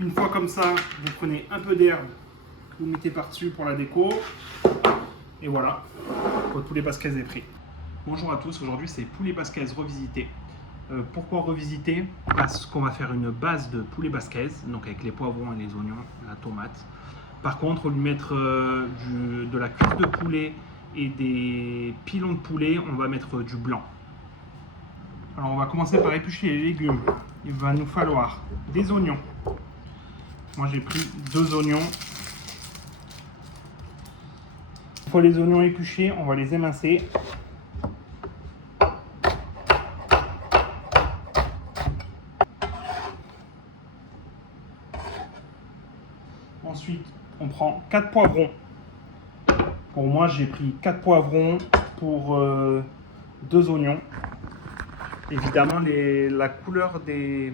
Une fois comme ça, vous prenez un peu d'herbe, vous mettez par-dessus pour la déco. Et voilà, votre poulet basquez est prêt. Bonjour à tous, aujourd'hui c'est poulet basquez revisité. Pourquoi revisiter? Parce qu'on va faire une base de poulet basquez, donc avec les poivrons et les oignons, la tomate. Par contre, au lieu de mettre de la cuisse de poulet et des pilons de poulet, on va mettre du blanc. Alors on va commencer par éplucher les légumes. Il va nous falloir des oignons. Moi j'ai pris 2 oignons. Une fois les oignons épluchés, on va les émincer. Ensuite, on prend 4 poivrons. Pour moi, j'ai pris 4 poivrons pour 2 oignons. Évidemment, la couleur des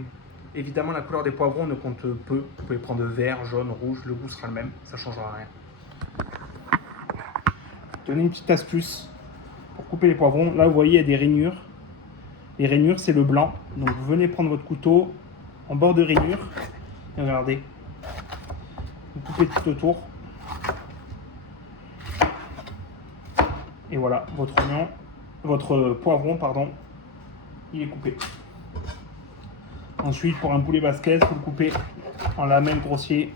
poivrons ne compte peu. Vous pouvez prendre vert, jaune, rouge, le goût sera le même, ça ne changera rien. Donnez une petite astuce pour couper les poivrons. Là, vous voyez, il y a des rainures. Les rainures, c'est le blanc. Donc, vous venez prendre votre couteau en bord de rainure. Et regardez. Vous coupez tout autour. Et voilà, votre poivron, il est coupé. Ensuite, pour un poulet basquez, vous le coupez en lamelles grossiers.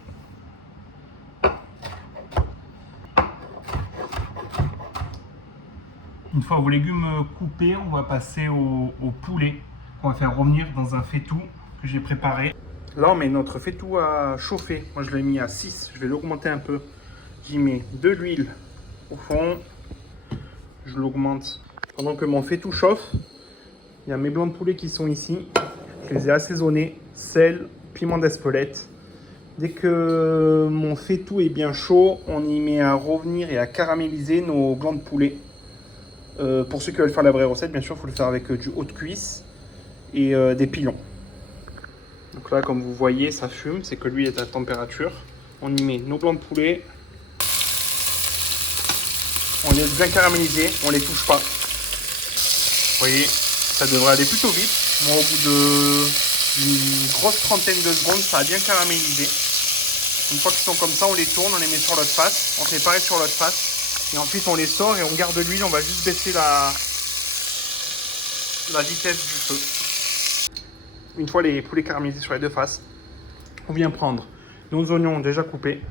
Une fois vos légumes coupés, on va passer au poulet qu'on va faire revenir dans un faitout que j'ai préparé. Là, on met notre faitout à chauffer. Moi, je l'ai mis à 6. Je vais l'augmenter un peu. J'y mets de l'huile au fond. Je l'augmente. Pendant que mon faitout chauffe, il y a mes blancs de poulet qui sont ici. Je les ai assaisonnés, sel, piment d'Espelette. Dès que mon faitout est bien chaud, on y met à revenir et à caraméliser nos blancs de poulet. Pour ceux qui veulent faire la vraie recette, bien sûr, il faut le faire avec du haut de cuisse et des pilons. Donc là, comme vous voyez, ça fume, c'est que l'huile est à température. On y met nos blancs de poulet. On les laisse bien caraméliser, on les touche pas. Vous voyez, ça devrait aller plutôt vite. Moi, au bout d'une grosse trentaine de secondes, ça a bien caramélisé. Une fois qu'ils sont comme ça, on les tourne, on les met sur l'autre face. On fait pareil sur l'autre face. Et ensuite, on les sort et on garde l'huile. On va juste baisser la vitesse du feu. Une fois les poulets caramélisés sur les deux faces, on vient prendre nos oignons déjà coupés,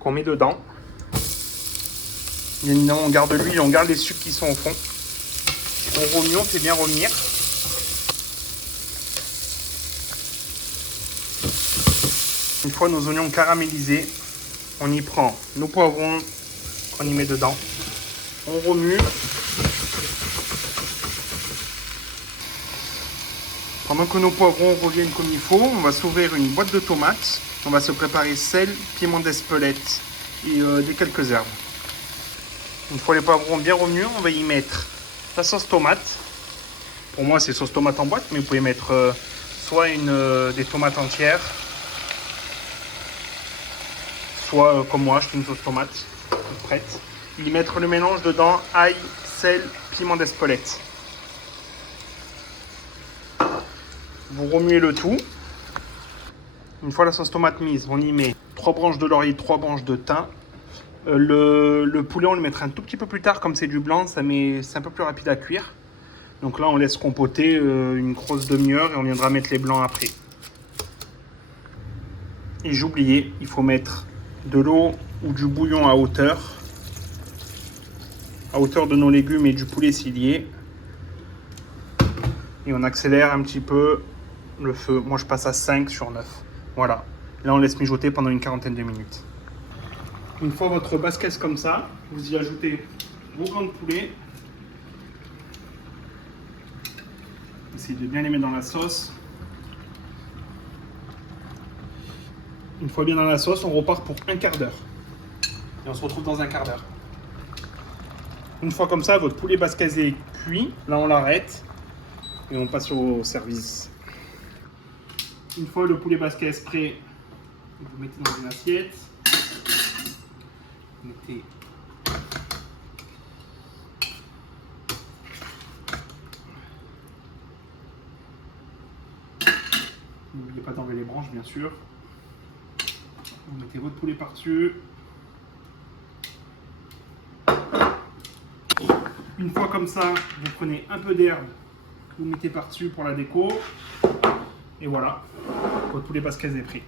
qu'on met dedans. Bien évidemment, on garde l'huile, on garde les sucres qui sont au fond. On remue, on fait bien revenir. Une fois nos oignons caramélisés, on y prend nos poivrons qu'on y met dedans. On remue. Pendant que nos poivrons reviennent comme il faut, on va s'ouvrir une boîte de tomates. On va se préparer sel, piment d'Espelette et des quelques herbes. Une fois les poivrons bien revenus, on va y mettre la sauce tomate. Pour moi, c'est sauce tomate en boîte, mais vous pouvez mettre soit des tomates entières, soit comme moi, acheter une sauce tomate toute prête. Y mettre le mélange dedans, ail, sel, piment d'Espelette. Vous remuez le tout. Une fois la sauce tomate mise, on y met 3 branches de laurier, 3 branches de thym. Le poulet, on le mettra un tout petit peu plus tard, comme c'est du blanc, c'est un peu plus rapide à cuire. Donc là, on laisse compoter une grosse demi-heure et on viendra mettre les blancs après. Et j'ai oublié, il faut mettre de l'eau ou du bouillon à hauteur de nos légumes et du poulet cilié. Et on accélère un petit peu le feu. Moi, je passe à 5 sur 9. Voilà. Là, on laisse mijoter pendant une quarantaine de minutes. Une fois votre basquez comme ça, vous y ajoutez vos blancs de poulet. Essayez de bien les mettre dans la sauce. Une fois bien dans la sauce, on repart pour un quart d'heure. Et on se retrouve dans un quart d'heure. Une fois comme ça, votre poulet basquez est cuit. Là, on l'arrête et on passe au service. Une fois le poulet basquez prêt, vous mettez dans une assiette. Mettez n'oubliez pas d'enlever les branches, bien sûr. Vous mettez votre poulet par-dessus. Une fois comme ça, vous prenez un peu d'herbe que vous mettez par-dessus pour la déco. Et voilà, votre poulet basquez est prêt.